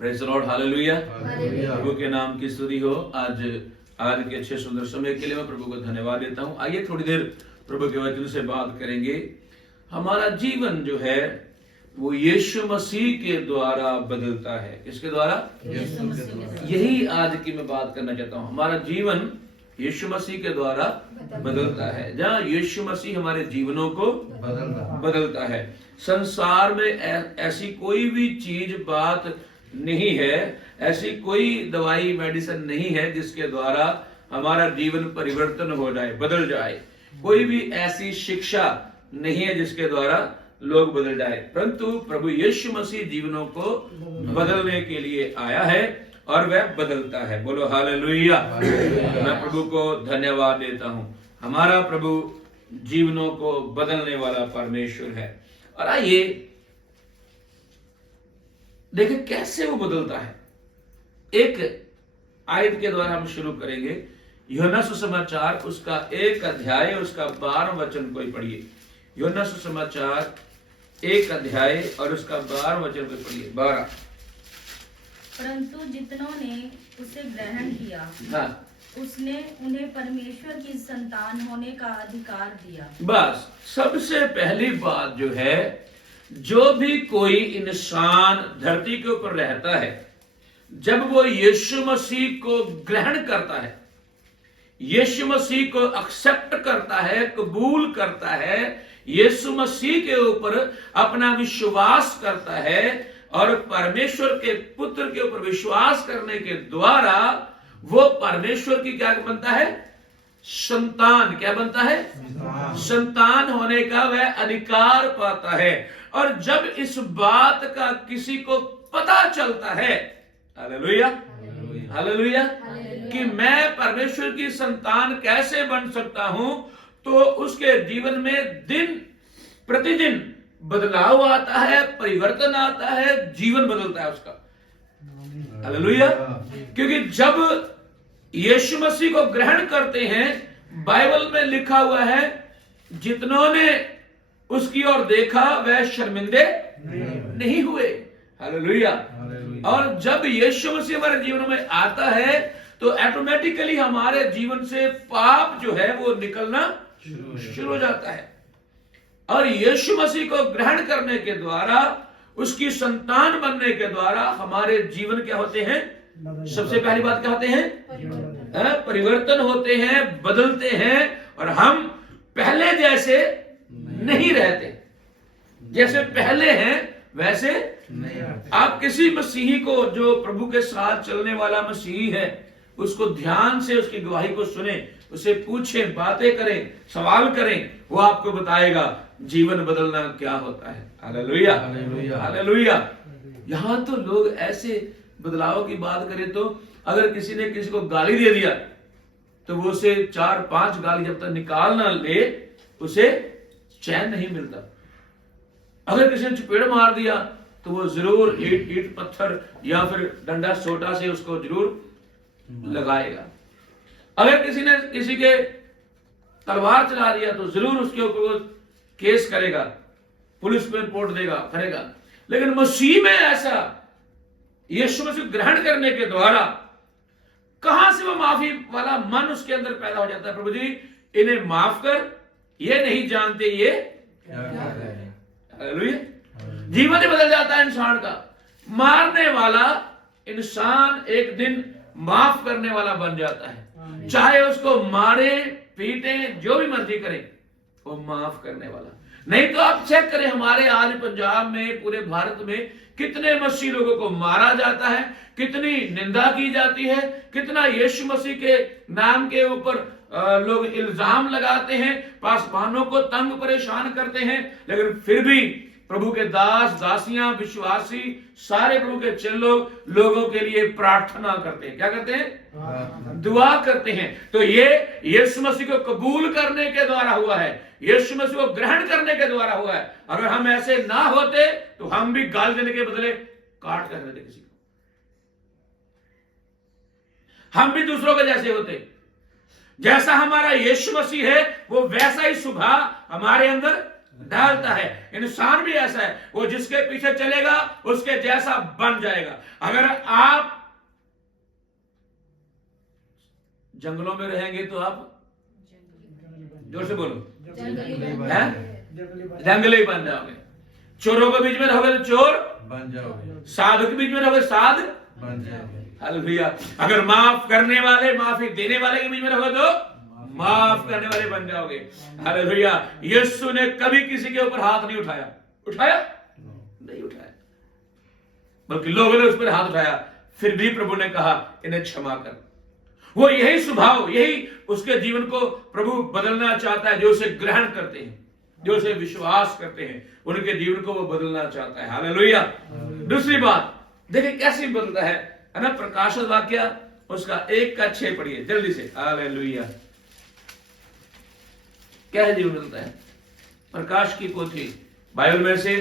Praise the lord, hallelujah. प्रभु के नाम की स्तुति हो। आज के अच्छे सुंदर समय के लिए मैं प्रभु को धन्यवाद देता हूँ। आइए थोड़ी देर प्रभु के वचन से बात करेंगे। हमारा जीवन जो है वो यीशु मसीह के द्वारा बदलता है। किसके द्वारा? यही आज की मैं बात करना चाहता हूँ। हमारा जीवन यीशु मसीह के द्वारा बदलता है। जहाँ यीशु मसीह हमारे जीवनों को बदलता है। संसार में ऐसी कोई भी चीज बात नहीं है, ऐसी कोई दवाई मेडिसिन नहीं है जिसके द्वारा हमारा जीवन परिवर्तन हो जाए, बदल जाए। कोई भी ऐसी शिक्षा नहीं है जिसके द्वारा लोग बदल जाए, परंतु प्रभु यीशु मसीह जीवनों को बदलने के लिए आया है और वह बदलता है। बोलो हालेलुया। मैं प्रभु को धन्यवाद देता हूं। हमारा प्रभु जीवनों को बदलने वाला परमेश्वर है। और आइए देखें कैसे वो बदलता है। एक आयत के द्वारा हम शुरू करेंगे। यूहन्ना सुसमाचार उसका 1 अध्याय उसका 12 वचन कोई पढ़िए। यूहन्ना सुसमाचार 1 अध्याय और उसका 12 वचन कोई पढ़िए। 12। परंतु जितनों ने उसे ग्रहण किया, हाँ, उसने उन्हें परमेश्वर की संतान होने का अधिकार दिया। बस सबसे पहली बात जो है, जो भी कोई इंसान धरती के ऊपर रहता है, जब वो यीशु मसीह को ग्रहण करता है, यीशु मसीह को एक्सेप्ट करता है, कबूल करता है, यीशु मसीह के ऊपर अपना विश्वास करता है और परमेश्वर के पुत्र के ऊपर विश्वास करने के द्वारा वो परमेश्वर की क्या बनता है? संतान। क्या बनता है? संतान होने का वह अधिकार पाता है। और जब इस बात का किसी को पता चलता है, हालेलुया हालेलुया, कि मैं परमेश्वर की संतान कैसे बन सकता हूं, तो उसके जीवन में दिन प्रतिदिन बदलाव आता है, परिवर्तन आता है, जीवन बदलता है उसका। हालेलुया। क्योंकि जब यीशु मसीह को ग्रहण करते हैं, बाइबल में लिखा हुआ है, जितनों ने उसकी ओर देखा वह शर्मिंदे नहीं हुए। हालेलुया। और जब यीशु मसीह हमारे जीवन में आता है तो ऑटोमेटिकली हमारे जीवन से पाप जो है वो निकलना शुरू हो जाता है। और यीशु मसीह को ग्रहण करने के द्वारा, उसकी संतान बनने के द्वारा हमारे जीवन क्या होते हैं? सबसे पहली बात क्या होते हैं? परिवर्तन होते हैं, बदलते हैं, और हम पहले जैसे नहीं रहते। जैसे पहले हैं वैसे नहीं। आप किसी मसीही को, जो प्रभु के साथ चलने वाला मसीही है, उसको ध्यान से उसकी गवाही को सुने, उसे पूछें, बातें करें, सवाल करें, वो आपको बताएगा जीवन बदलना क्या होता है। Hallelujah hallelujah. यहां तो लोग ऐसे बदलाव की बात करें तो अगर किसी ने किसी को गाली दे दिया तो वो उसे 4-5 गाली जब तक निकाल ना ले उसे चैन नहीं मिलता। अगर किसी ने चपेड़ मार दिया तो वो जरूर ईंट पत्थर या फिर डंडा सोटा से उसको जरूर लगाएगा। अगर किसी ने किसी के तलवार चला दिया तो जरूर उसके ऊपर वो केस करेगा, पुलिस में रिपोर्ट देगा, करेगा। लेकिन मसीह में ऐसा, यीशु मसीह ग्रहण करने के द्वारा कहां से वो माफी वाला मन उसके अंदर पैदा हो जाता है? प्रभु जी इन्हें माफ कर, ये नहीं जानते ये क्या कर रहे हैं। हालेलुया। जीवन ही बदल जाता है इंसान का। मारने वाला इंसान एक दिन माफ करने वाला बन जाता है। चाहे उसको मारे, पीटे, जो भी मर्जी करे, वो माफ करने वाला। नहीं तो आप चेक करें, हमारे आज पंजाब में, पूरे भारत में कितने मसीह लोगों को मारा जाता है, कितनी निंदा की जाती है, कितना यीशु मसीह के नाम के ऊपर लोग इल्जाम लगाते हैं, पासवानों को तंग परेशान करते हैं। लेकिन फिर भी प्रभु के दास, दासियां, विश्वासी, सारे प्रभु के चेले लोगों के लिए प्रार्थना करते हैं। क्या करते हैं? दुआ करते हैं। तो ये यीशु मसीह को कबूल करने के द्वारा हुआ है, यीशु मसीह को ग्रहण करने के द्वारा हुआ है। अगर हम ऐसे ना होते तो हम भी गाल देने के बदले काट कर देते किसी को, हम भी दूसरों के जैसे होते। जैसा हमारा यीशु मसीह है वो वैसा ही स्वभाव हमारे अंदर ढालता है। इंसान भी ऐसा है, वो जिसके पीछे चलेगा उसके जैसा बन जाएगा। अगर आप जंगलों में रहेंगे तो आप, जोर से बोलो, हैं? जंगली बन जाओगे। चोरों के बीच में रहोगे तो चोर बन जाओगे, साधु के बीच में रहोगे साध बन जाओगे। हालेलुया। अगर माफ करने वाले, माफी देने वाले के बीच में रहोगे तो माफ करने वाले बन जाओगे। हालेलुया। यीशु ने कभी किसी के ऊपर हाथ नहीं उठाया, उठाया नहीं उठाया, बल्कि लोगों ने उस पर हाथ उठाया, फिर भी प्रभु ने कहा इन्हें क्षमा कर। वो यही स्वभाव, यही उसके जीवन को प्रभु बदलना चाहता है। जो उसे ग्रहण करते हैं, जो उसे विश्वास करते हैं, उनके जीवन को वो बदलना चाहता है। हालेलुया। दूसरी बात देखिए कैसे बदलता है ना। प्रकाशित वाक्य उसका 1:6 पढ़िए जल्दी से। हालेलुया। क्या है जीवन बदलता है? प्रकाश की पोथी बाइबल में से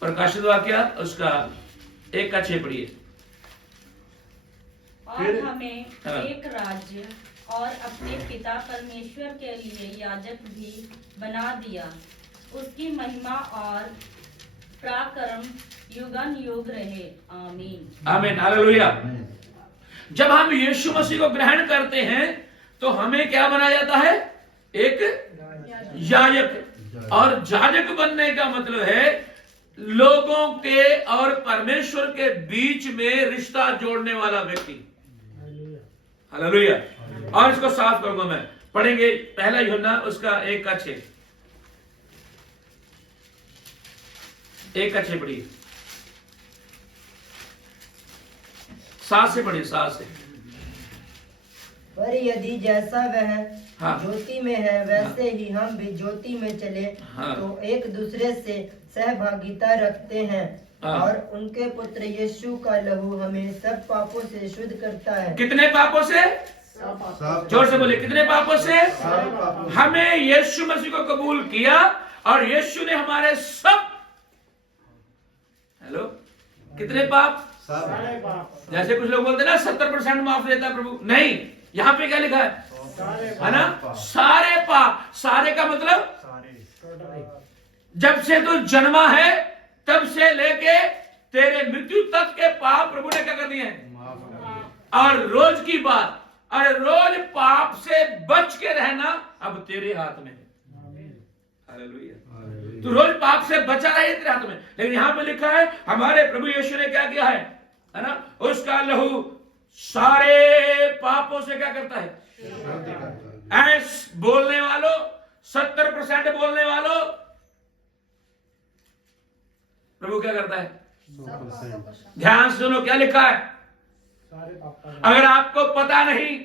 प्रकाशित वाक्य उसका 1:6 पढ़िए। और हमें हाँ। एक राज्य और अपने पिता परमेश्वर के लिए याजक भी बना दिया। उसकी महिमा और पराक्रम युगन युग रहे। आमीन। आमीन। हालेलुया। जब हम यीशु मसीह को ग्रहण करते हैं तो हमें क्या बनाया जाता है? एक याजक। और याजक बनने का मतलब है लोगों के और परमेश्वर के बीच में रिश्ता जोड़ने वाला व्यक्ति। हालेलुया। और इसको साफ करूंगा मैं, पढ़ेंगे पहला यूहन्ना उसका 1:6। 1:6 पढ़िए, 7 से पढ़िए, 7 से। पर यदि जैसा वह हाँ। ज्योति में है वैसे ही हम भी ज्योति में चले हाँ। तो एक दूसरे से सहभागिता रखते हैं। हाँ। और उनके पुत्र यीशु का लहू हमें सब पापों से शुद्ध करता है। कितने पापों से? जोर से बोले, कितने पापों से? हमें यीशु मसीह को कबूल किया और यीशु ने हमारे सब, हेलो, कितने पाप? जैसे कुछ लोग बोलते हैं ना 70% माफ देता प्रभु, नहीं, यहां पे क्या लिखा है ना? सारे पाप। सारे का मतलब जब से तू जन्मा है तब से लेके तेरे मृत्यु तक के पाप प्रभु ने क्या कर दिए हैं। और रोज की बात, अरे रोज पाप से बच के रहना अब तेरे हाथ में है। हालेलुया। तू रोज पाप से बचा रहे तेरे हाथ में। लेकिन यहां पे लिखा है हमारे प्रभु यीशु ने क्या किया है ना? उसका लहू सारे पापों से क्या करता है? ऐस बोलने वालों, 70% बोलने वालों, प्रभु क्या करता है? ध्यान से सुनो क्या लिखा है। अगर आपको पता नहीं,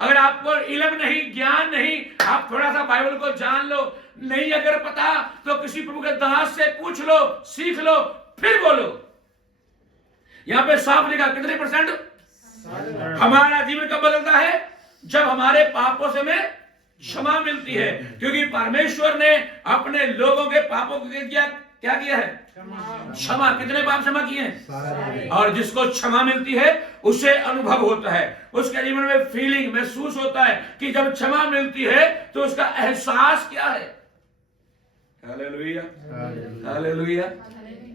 अगर आपको इल्म नहीं, ज्ञान नहीं, आप थोड़ा सा बाइबल को जान लो, नहीं अगर पता तो किसी प्रभु के दास से पूछ लो, सीख लो, फिर बोलो। यहां पे साफ लिखा कितने %? हमारा जीवन कब बदलता है? जब हमारे पापों से हमें क्षमा मिलती है। क्योंकि परमेश्वर ने अपने लोगों के पापों को क्या किया है? क्षमा। कितने पाप क्षमा किए हैं? और जिसको क्षमा मिलती है उसे अनुभव होता है, उसके जीवन में फीलिंग महसूस होता है कि जब क्षमा मिलती है तो उसका एहसास क्या है। हालेलुया। हालेलुया।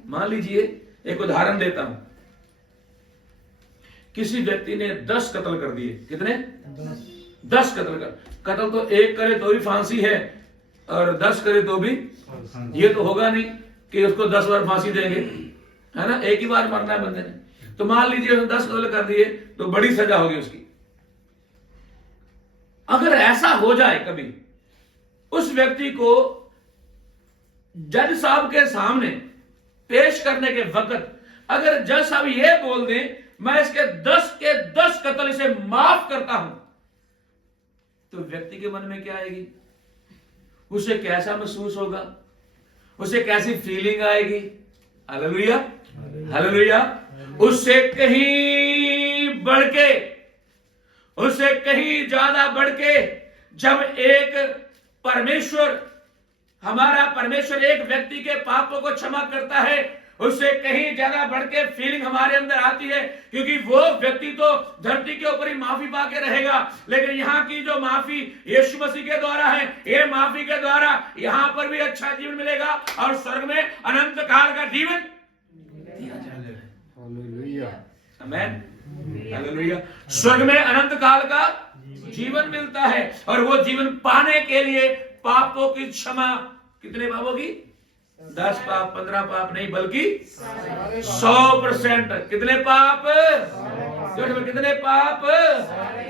मान लीजिए एक उदाहरण देता हूं। किसी व्यक्ति ने 10 कत्ल कर दिए। कितने? 10 कत्ल तो एक करे तो भी फांसी है और 10 करे तो भी, ये तो होगा नहीं कि उसको 10 बार फांसी देंगे, है ना? एक ही बार मरना है बंदे ने। तो मान लीजिए उसने 10 कत्ल कर दिए तो बड़ी सजा होगी उसकी। अगर ऐसा हो जाए कभी, उस व्यक्ति को जज साहब के सामने पेश करने के वक्त अगर जज साहब ये बोल दें मैं इसके 10 के 10 कत्ल इसे माफ करता हूं, तो व्यक्ति के मन में क्या आएगी? उसे कैसा महसूस होगा? उसे कैसी फीलिंग आएगी? हालेलुया। हालेलुया। उससे कहीं बढ़ के, उससे कहीं ज्यादा बढ़ के जब एक परमेश्वर, हमारा परमेश्वर एक व्यक्ति के पापों को क्षमा करता है, उससे कहीं ज्यादा बढ़ के फीलिंग हमारे अंदर आती है, क्योंकि वो व्यक्ति तो धरती के ऊपर ही माफी पाके रहेगा, लेकिन यहाँ की जो माफी यीशु मसीह के द्वारा है, ये माफी के द्वारा यहाँ पर भी अच्छा जीवन मिलेगा और स्वर्ग में अनंत काल का जीवन दिया जाएगा। आमीन, हालेलुया। स्वर्ग में अनंत काल का जीवन मिलता है, और वो जीवन पाने के लिए पापों की क्षमा, कितने पापों की? 10 पाप, 15 पाप नहीं, बल्कि 100%। कितने पाप? कितने पाप?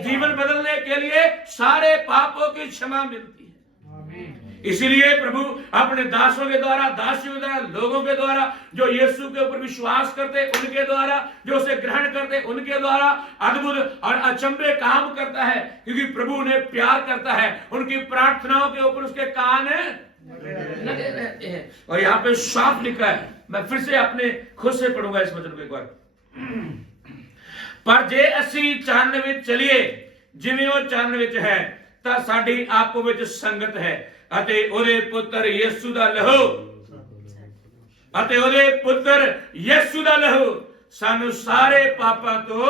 जीवन बदलने के लिए सारे पापों की क्षमा मिलती है। इसीलिए प्रभु अपने दासों के द्वारा, दासियों के द्वारा, लोगों के द्वारा, जो यीशु के ऊपर विश्वास करते उनके द्वारा, जो उसे ग्रहण करते उनके द्वारा अद्भुत और अचंभे काम करता है, क्योंकि प्रभु उन्हें प्यार करता है। उनकी प्रार्थनाओं के ऊपर उसके कान लगे रहते हैं। और यहाँ पे साफ लिखा है, मैं फिर से अपने खुद से पढ़ूंगा इस वचन को एक बार। पर जे असी चरण विच चलिए जिवें वो चरण विच है, तां साडी आपो विच संगत है, अते ओदे पुत्र यीशु दा लहू, अते ओदे पुत्र यीशु दा लहू सानू सारे पापां तो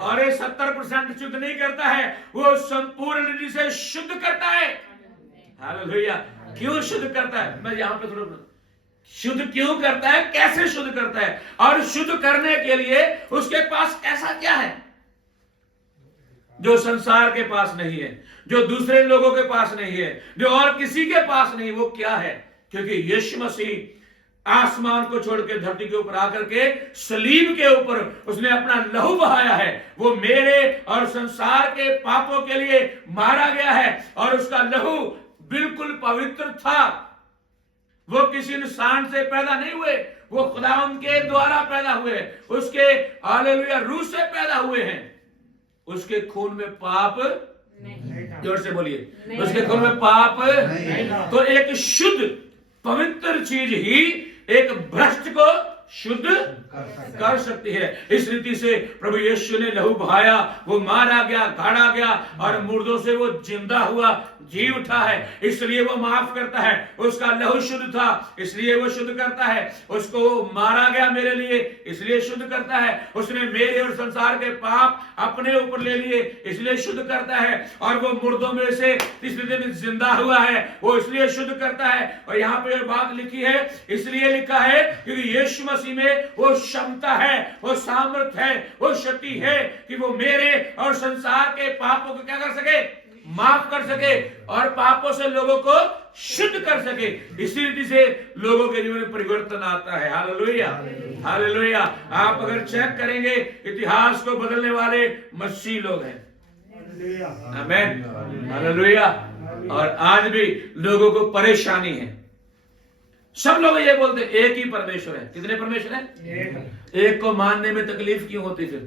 और 70% शुद्ध नहीं करता है, वो संपूर्ण रीति से शुद्ध करता है। हालेलुया। क्यों शुद्ध करता है? मैं यहां पे थोड़ा शुद्ध क्यों करता है, कैसे शुद्ध करता है, और शुद्ध करने के लिए उसके पास ऐसा क्या है जो संसार के पास नहीं है, जो दूसरे लोगों के पास नहीं है, जो और किसी के पास नहीं। वो क्या है? क्योंकि यीशु मसीह आसमान को छोड़ के धरती के ऊपर आकर के सलीब के ऊपर उसने अपना लहू बहाया है। वो मेरे और संसार के पापों के लिए मारा गया है, और उसका लहू बिल्कुल पवित्र था। वो किसी इंसान से पैदा नहीं हुए, वो खुदावंद के द्वारा पैदा हुए, उसके हालेलुया रूह से पैदा हुए हैं। उसके खून में पाप नहीं, जोर से बोलिए, उसके खून में पाप नहीं। तो एक शुद्ध पवित्र चीज ही एक भ्रष्ट को शुद्ध कर सकती है। इस रीति से प्रभु यीशु ने लहू बहाया, वो मारा गया, गाड़ा गया, और मुर्दों से वो जिंदा हुआ, जी उठा है, इसलिए वो माफ करता है। उसका लहू शुद्ध था, इसलिए वो शुद्ध करता है। उसको मारा गया मेरे लिए, इसलिए शुद्ध करता है। उसने मेरे और संसार के पाप अपने ऊपर ले लिए, इसलिए शुद्ध करता है। और वो मुर्दों में से तीसरे दिन जिंदा हुआ है, वो इसलिए शुद्ध करता है। और यहाँ पे बात लिखी है, इसलिए लिखा है क्योंकि यीशु मसीह में वो क्षमता है, वो सामर्थ्य है, वो शक्ति है कि वो मेरे और संसार के पापों को क्या कर सके, माफ कर सके, और पापों से लोगों को शुद्ध कर सके। इसी रीति से लोगों के जीवन में परिवर्तन आता है। Hallelujah, hallelujah. आप अगर चेक करेंगे, इतिहास को बदलने वाले मसीह लोग हैं। आमीन, हालेलुया। और आज भी लोगों को परेशानी है। सब लोग ये बोलते हैं एक ही परमेश्वर है। कितने परमेश्वर है? एक को मानने में तकलीफ क्यों होती? फिर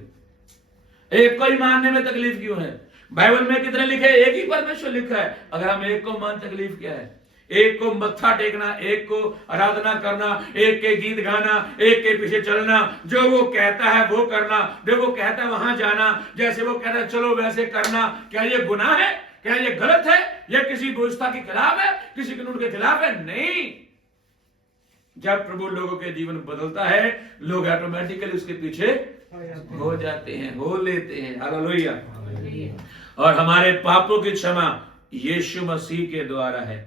एक को ही मानने में तकलीफ क्यों है? बाइबल में कितने लिखे? एक ही परमेश्वर लिखा है। अगर हम एक को मान, तकलीफ क्या है? एक को मत्था टेकना, एक को आराधना करना, एक के गीत गाना, एक के पीछे चलना, जो वो कहता है वो करना, जो वो कहता है वहां जाना, जैसे वो कहता है चलो वैसे करना। क्या ये गुनाह है? क्या ये गलत है? यह किसी व्यवस्था के खिलाफ है? किसी कानून के खिलाफ है? नहीं। जब प्रभु लोगों के जीवन बदलता है, लोग ऑटोमेटिकली उसके पीछे हो जाते हैं, हो लेते हैं। हालेलुया। और हमारे पापों की क्षमा यीशु मसीह के द्वारा है।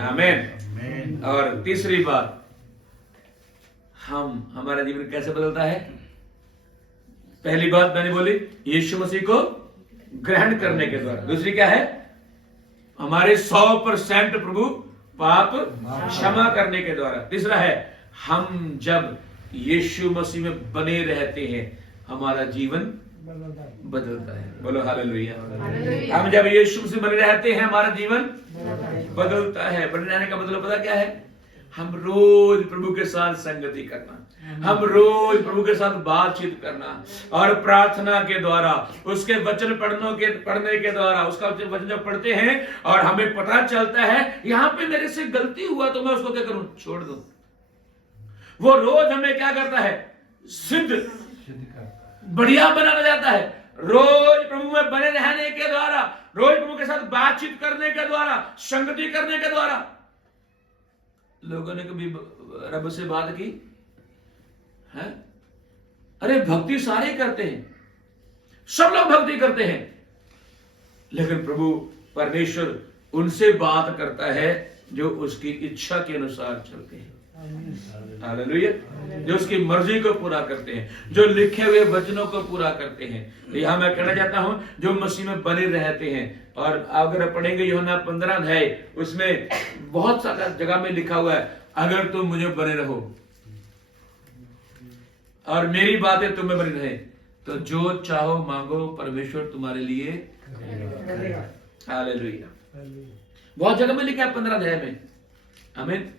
आमीन। और तीसरी बात, हमारा जीवन कैसे बदलता है? पहली बात मैंने बोली, यीशु मसीह को ग्रहण करने के द्वारा। दूसरी क्या है? हमारे 100% प्रभु पाप क्षमा करने के द्वारा। तीसरा है, हम जब यीशु मसीह में बने रहते हैं, हमारा जीवन बदलता है। बोलो हालेलुया। हम जब यीशु मसीह बने रहते हैं, हमारा जीवन बदलता है। बने रहने का मतलब पता क्या है? हम रोज प्रभु के साथ संगति करना, हम रोज प्रभु के साथ बातचीत करना, और प्रार्थना के द्वारा, उसके वचन पढ़ने के द्वारा, उसका वचन जब पढ़ते हैं और हमें पता चलता है यहाँ पे मेरे से गलती हुआ, तो मैं उसको क्या करूं? छोड़ दूं। वो रोज हमें क्या करता है? सिद्ध बढ़िया बनाना चाहता है। रोज प्रभु में बने रहने के द्वारा, रोज प्रभु के साथ बातचीत करने के द्वारा, संगति करने के द्वारा। लोगों ने कभी रब से बात की है? अरे भक्ति सारे करते हैं, सब लोग भक्ति करते हैं, लेकिन प्रभु परमेश्वर उनसे बात करता है जो उसकी इच्छा के अनुसार चलते हैं। हालेलुया। जो उसकी मर्जी को पूरा करते हैं, जो लिखे हुए वचनों को पूरा करते हैं। तो यहां मैं कहना चाहता हूं, जो मसीह में बने रहते हैं। और अगर पढ़ेंगे यूहन्ना 15 अध्याय, उसमें बहुत सारा जगह में लिखा हुआ है, अगर तुम मुझे बने रहो और मेरी बातें तुम्हें बनी रहे, तो जो चाहो मांगो, परमेश्वर तुम्हारे लिए। हालेलुया। बहुत जगह में लिखा है 15 अध्याय में, आमीन,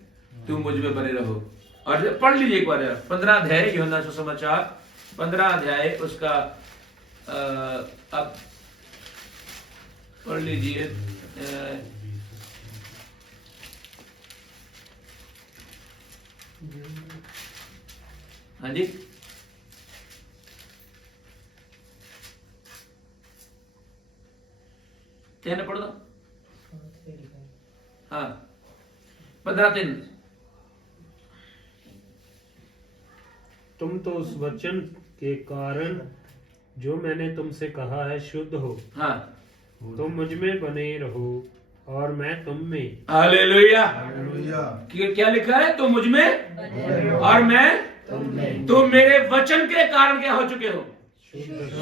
तुम मुझ में बने रहो। और पढ़ लीजिए एक बार 15 अध्याय यूहन्ना सुसमाचार 15 अध्याय उसका अब पढ़ लीजिए। हाँ जी, कहने पढ़ दो। हाँ, 15:3। तुम तो उस वचन के कारण जो मैंने तुमसे कहा है शुद्ध हो। हाँ, तुम मुझ में बने रहो और मैं तुम में। हालेलुया। हालेलुया। क्या लिखा है? तुम मुझ में और मैं तुम मेरे वचन के कारण क्या हो चुके हो?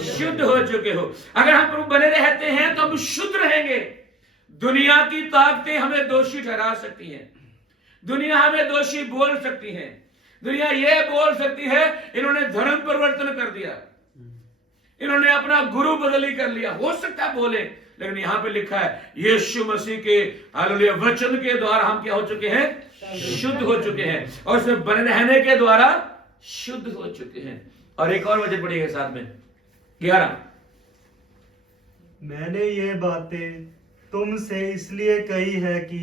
शुद्ध हो चुके हो। अगर हम प्रभु बने रहते हैं तो हम शुद्ध रहेंगे। दुनिया की ताकतें हमें दोषी ठहरा सकती हैं, दुनिया हमें दोषी बोल सकती है, दुनिया ये बोल सकती है इन्होंने धर्म परिवर्तन कर दिया, इन्होंने अपना गुरु बदली कर लिया, हो सकता है बोले। लेकिन यहां पे लिखा है यीशु मसीह के हालेलुया वचन के द्वारा हम क्या हो चुके हैं? शुद्ध हो चुके हैं, और उसमें बने रहने के द्वारा शुद्ध हो चुके हैं। और एक और वचन पढ़िएगा साथ में 11। मैंने ये बातें तुमसे इसलिए कही है कि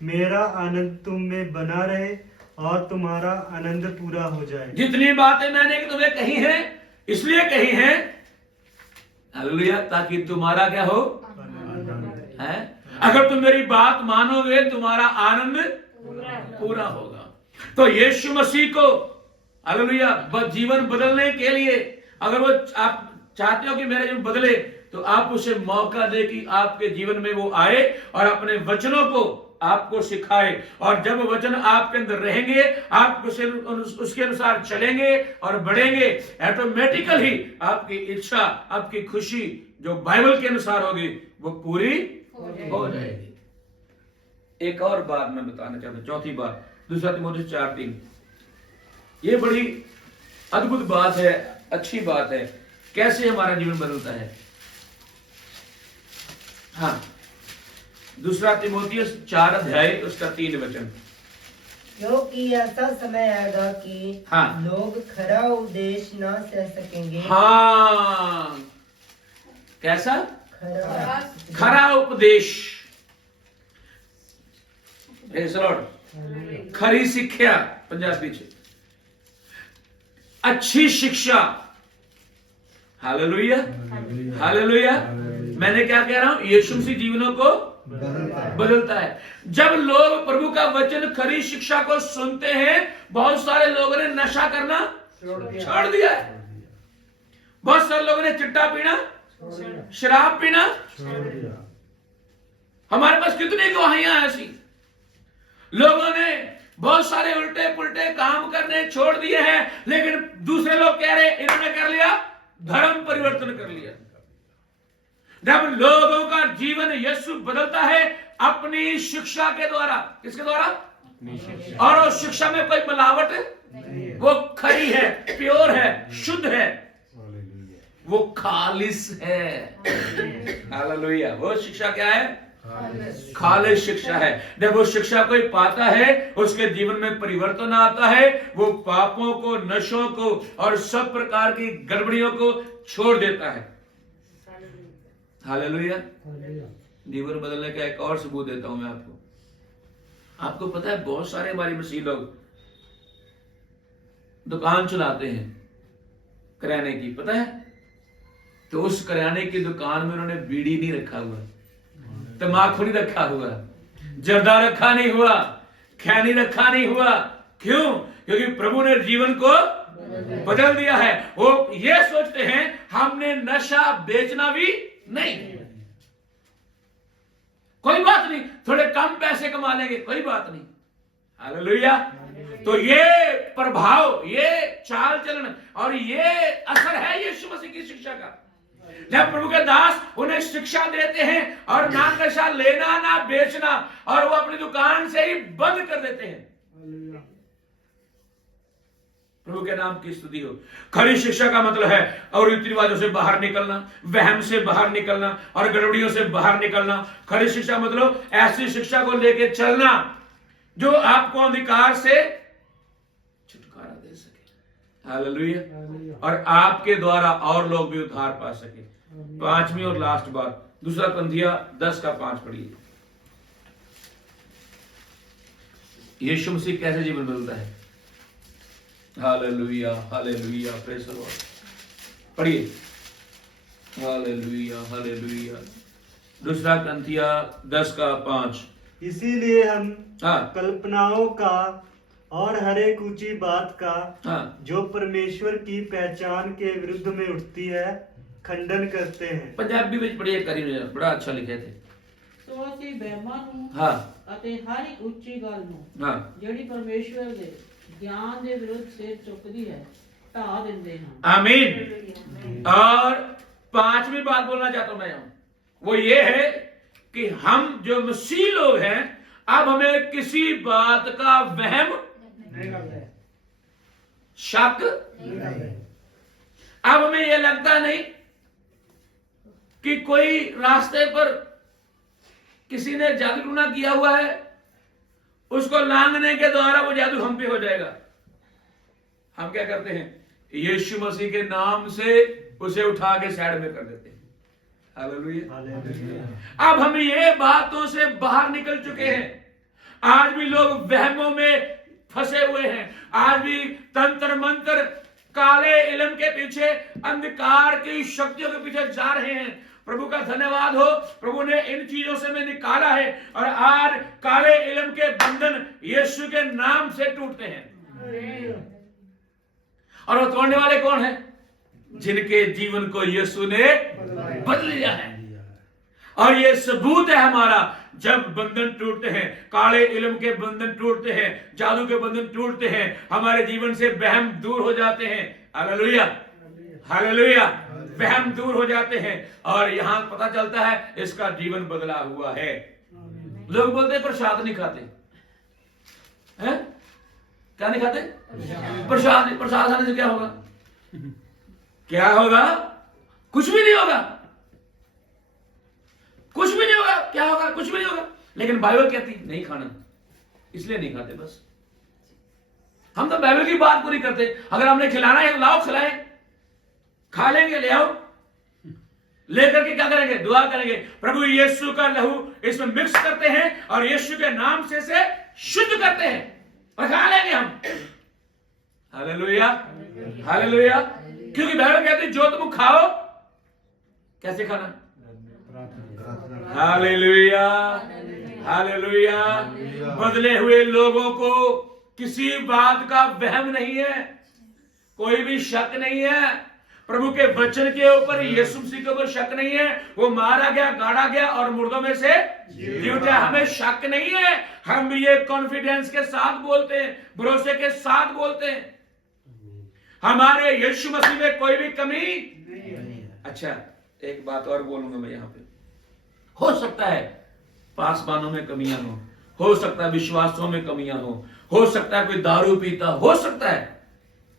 मेरा आनंद तुम में बना रहे और तुम्हारा आनंद पूरा हो जाए। जितनी बातें मैंने तुम्हें कही हैं इसलिए कही हैं, हालेलुया, ताकि तुम्हारा क्या हो? है? अगर तुम मेरी बात मानोगे तुम्हारा आनंद पूरा होगा। तो यीशु मसीह को हालेलुया जीवन बदलने के लिए अगर वो आप चाहते हो कि मेरा जीवन बदले, तो आप उसे मौका दे कि आपके जीवन में वो आए और अपने वचनों को आपको सिखाए। और जब वचन आपके अंदर रहेंगे, आप उसके अनुसार चलेंगे और बढ़ेंगे, ऑटोमेटिकल ही आपकी इच्छा, आपकी खुशी जो बाइबल के अनुसार होगी वो पूरी हो जाएगी। एक और बात मैं बताना चाहता हूं, चौथी बात, 2 तीमुथियुस 4:3। ये बड़ी अद्भुत बात है, अच्छी बात है, कैसे हमारा जीवन बदलता है। हाँ, 2 तीमुथियुस 4 अध्याय उसका 3 वचन। क्योंकि ऐसा समय आएगा कि हाँ। लोग खरा उपदेश ना सह सकेंगे। हाँ, कैसा? खरा उपदेश, Praise the Lord। खरी शिक्षा, पंजाब पीछे, अच्छी शिक्षा। Hallelujah, hallelujah. मैंने क्या कह रहा हूं? यीशु मसीह जीवनों को बदलता है। जब लोग प्रभु का वचन, खरी शिक्षा को सुनते हैं, बहुत सारे लोगों ने नशा करना छोड़ दिया है, बहुत सारे लोगों ने चिट्टा पीना, शराब पीना। हमारे पास कितनी गवाहियां ऐसी, लोगों ने बहुत सारे उल्टे पुल्टे काम करने छोड़ दिए हैं, लेकिन दूसरे लोग कह रहे इन्होंने कर लिया, धर्म परिवर्तन कर लिया। जब लोगों का जीवन यीशु बदलता है अपनी शिक्षा के द्वारा, किसके द्वारा? और उस शिक्षा में कोई मिलावट है, वो खरी है, प्योर है, शुद्ध है, वो खालिस है। हालेलुया। वो शिक्षा क्या है? खालिस शिक्षा है। जब वो शिक्षा कोई पाता है, उसके जीवन में परिवर्तन आता है, वो पापों को, नशों को और सब प्रकार की गड़बड़ियों को छोड़ देता है। हालेलुया। जीवन बदलने का एक और सबूत देता हूं मैं आपको। आपको पता है बहुत सारे हमारे मसीह लोग दुकान चलाते हैं किराने की, पता है? तो उस किराने की दुकान में उन्होंने बीड़ी नहीं रखा हुआ, तम्बाकू नहीं रखा हुआ, जर्दा रखा नहीं हुआ, खैनी रखा नहीं हुआ। क्यों? क्योंकि प्रभु ने जीवन को बदल दिया है। वो ये सोचते हैं हमने नशा बेचना भी नहीं, कोई बात नहीं, थोड़े कम पैसे कमा लेंगे, कोई बात नहीं। हालेलुया। तो ये प्रभाव, ये चाल चलन और ये असर है यीशु मसीह की शिक्षा का। जब प्रभु के दास उन्हें शिक्षा देते हैं और ना नशा लेना ना बेचना, और वो अपनी दुकान से ही बंद कर देते हैं। प्रभु के नाम की स्तुति हो। खरी शिक्षा का मतलब है और रीति रिवाजों से बाहर निकलना, वहम से बाहर निकलना और गड़बड़ियों से बाहर निकलना। खरी शिक्षा मतलब ऐसी शिक्षा को लेके चलना जो आपको अंधकार से छुटकारा दे सके। हालेलुया। और आपके द्वारा और लोग भी उद्धार पा सके। पांचवी और लास्ट बात, दूसरा कंथिया 10:5 पढ़िए। यीशु मसीह कैसे जीवन बदलता है। Hallelujah, hallelujah, praise the lord. पढ़िए। Hallelujah, hallelujah. दूसरा कंथिया 10:5। इसीलिए हम हाँ कल्पनाओं का और हर एक ऊंची बात का हाँ जो परमेश्वर की पहचान के विरुद्ध में उठती है खंडन करते हैं। पंजाबी में पढ़िए, करी ने बड़ा अच्छा लिखे थे। ਸੋ ਅਸੀਂ ਵਹਿਮਾਂ ਨੂੰ हाँ ਅਤੇ ਹਰ ਇੱਕ ਉੱਚੀ ਗੱਲ ਨੂੰ हाँ ਜਿਹੜੀ ਪਰਮੇਸ਼ਵਰ ਦੇ ਗਿਆਨ ਦੇ ਵਿਰੁੱਧ ਸਿਰ ਚੁੱਕਦੀ ਹੈ ਢਾ ਦਿੰਦੇ ਹਾਂ। आमीन। और पांचवी बात बोलना चाहता हूं मैं यहां, वो ये है कि हम जो मसीह लोग हैं, अब हमें किसी बात का वहम, शक, अब हमें यह लगता नहीं कि कोई रास्ते पर किसी ने जादू टूना किया हुआ है, उसको लांघने के द्वारा वो जादू हम पे हो जाएगा। हम क्या करते हैं, यीशु मसीह के नाम से उसे उठा के साइड में कर देते हैं। हालेलुया। अब हम ये बातों से बाहर निकल चुके हैं। आज भी लोग वहमों में फंसे हुए हैं। आज भी तंत्र मंत्र, काले इल्म के पीछे, अंधकार की शक्तियों के पीछे जा रहे हैं। प्रभु का धन्यवाद हो, प्रभु ने इन चीजों से हमें निकाला है और आज काले इल्म के बंधन यीशु के नाम से टूटते हैं। और वो तोड़ने वाले कौन है? जिनके जीवन को यीशु ने बदल लिया है। और ये सबूत है हमारा, जब बंधन टूटते हैं, काले इल्म के बंधन टूटते हैं, जादू के बंधन टूटते हैं, हमारे जीवन से वहम दूर हो जाते हैं। Hallelujah, hallelujah. वहम दूर हो जाते हैं और यहां पता चलता है इसका जीवन बदला हुआ है। लोग बोलते हैं प्रसाद नहीं खाते हैं, क्या नहीं खाते? प्रसाद। प्रसाद खाने से क्या होगा? क्या होगा? कुछ भी नहीं होगा, कुछ भी नहीं होगा। क्या होगा? कुछ भी नहीं होगा। लेकिन बाइबल कहती नहीं खाना, इसलिए नहीं खाते। बस हम तो बाइबल की बात पूरी करते। अगर हमने खिलाना है लाओ, खिलाएं, खा लेंगे, ले आओ। लेकर के क्या करेंगे? दुआ करेंगे, प्रभु यीशु का लहू इसमें मिक्स करते हैं और यीशु के नाम से इसे शुद्ध करते हैं और खा लेंगे हम। Hallelujah, hallelujah. क्योंकि बाइबल कहती है जो तुम खाओ, कैसे खाना? Hallelujah, hallelujah. बदले हुए लोगों को किसी बात का वहम नहीं है, कोई भी शक नहीं है। प्रभु के वचन के ऊपर, यीशु मसीह के ऊपर शक नहीं है। वो मारा गया, गाड़ा गया और मुर्दों में से जी उठा। हमें शक नहीं है। हम भी ये कॉन्फिडेंस के साथ बोलते हैं, भरोसे के साथ बोलते हैं, हमारे यीशु मसीह में कोई भी कमी नहीं। अच्छा, एक बात और बोलूंगा मैं यहाँ पे। हो सकता है पासवानों में कमियां हो सकता है विश्वासों में कमियां हो सकता है कोई दारू पीता, हो सकता है,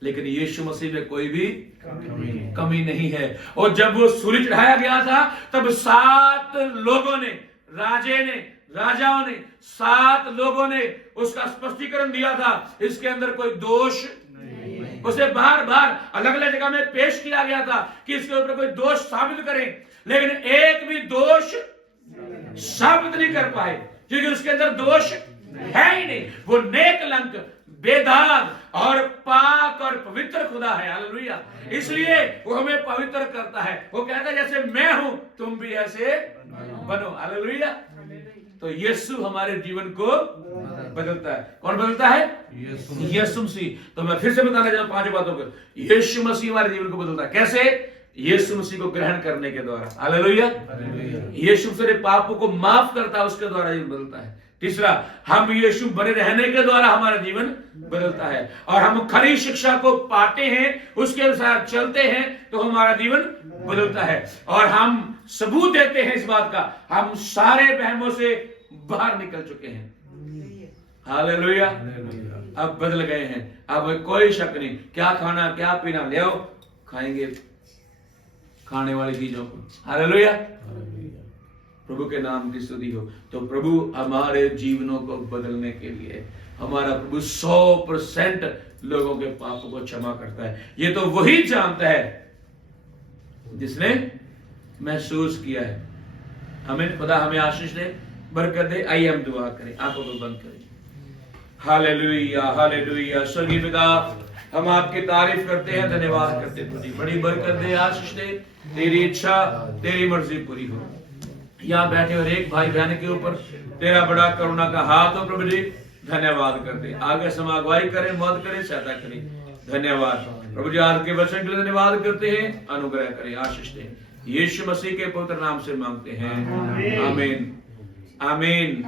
लेकिन यीशु मसीह में कोई भी कमी नहीं है। और जब वो सूली चढ़ाया गया था, तब 7 लोगों ने, राजाओं ने 7 लोगों ने उसका स्पष्टीकरण दिया था, इसके अंदर कोई दोष नहीं। उसे बार बार अलग अलग जगह में पेश किया गया था कि इसके ऊपर कोई दोष साबित करें, लेकिन एक भी दोष साबित नहीं कर पाए, क्योंकि उसके अंदर दोष है ही नहीं। वो नेक लंक, बेदाग और पाक और पवित्र खुदा है, हालेलुया। इसलिए वो हमें पवित्र करता है। वो कहता है जैसे मैं हूं तुम भी ऐसे बनो, हालेलुया। तो यीशु हमारे जीवन को बदलता है। कौन बदलता है? यीशु मसीह। तो मैं फिर से बताना चाहता हूं 5 बातों को। यीशु मसीह हमारे जीवन को बदलता है। कैसे? यीशु मसीह को ग्रहण करने के द्वारा, हालेलुया। यीशु तेरे पापों को माफ करता है, उसके द्वारा जीवन बदलता है। तीसरा, हम यीशु बने रहने के द्वारा हमारा जीवन बदलता है। और हम खरी शिक्षा को पाते हैं, उसके अनुसार चलते हैं तो हमारा जीवन बदलता है। और हम सबूत देते हैं इस बात का, हम सारे वहमों से बाहर निकल चुके हैं, हालेलुया। अब बदल गए हैं, अब कोई शक नहीं। क्या खाना क्या पीना ले आओ, खाएंगे खाने वाली चीजों को, हालेलुया। प्रभु के नाम की स्तुति हो। तो प्रभु हमारे जीवनों को बदलने के लिए, हमारा प्रभु 100% लोगों के पापों को क्षमा करता है। ये तो वही जानता है जिसने महसूस किया है। हमें खुदा हमें आशीष दे, बरकत दे। आइए हम दुआ करें, आंखों को बंद करें। Hallelujah, hallelujah. स्वर्गीय पिता, हम आपकी तारीफ करते हैं, धन्यवाद करते हैं। तुझी बड़ी बरकत दे, आशीष दे। तेरी इच्छा तेरी मर्जी पूरी हो। यहाँ बैठे और एक भाई बहन के ऊपर तेरा बड़ा करुणा का हाथ हो प्रभु जी, धन्यवाद करते। आगे से हम अगुवाई करें, मदद करें, सहायता करें। धन्यवाद प्रभु जी, आज के वचन के लिए धन्यवाद करते हैं। अनुग्रह करें, आशीष दें। यीशु मसीह के पवित्र नाम से मांगते हैं, आमीन, आमीन।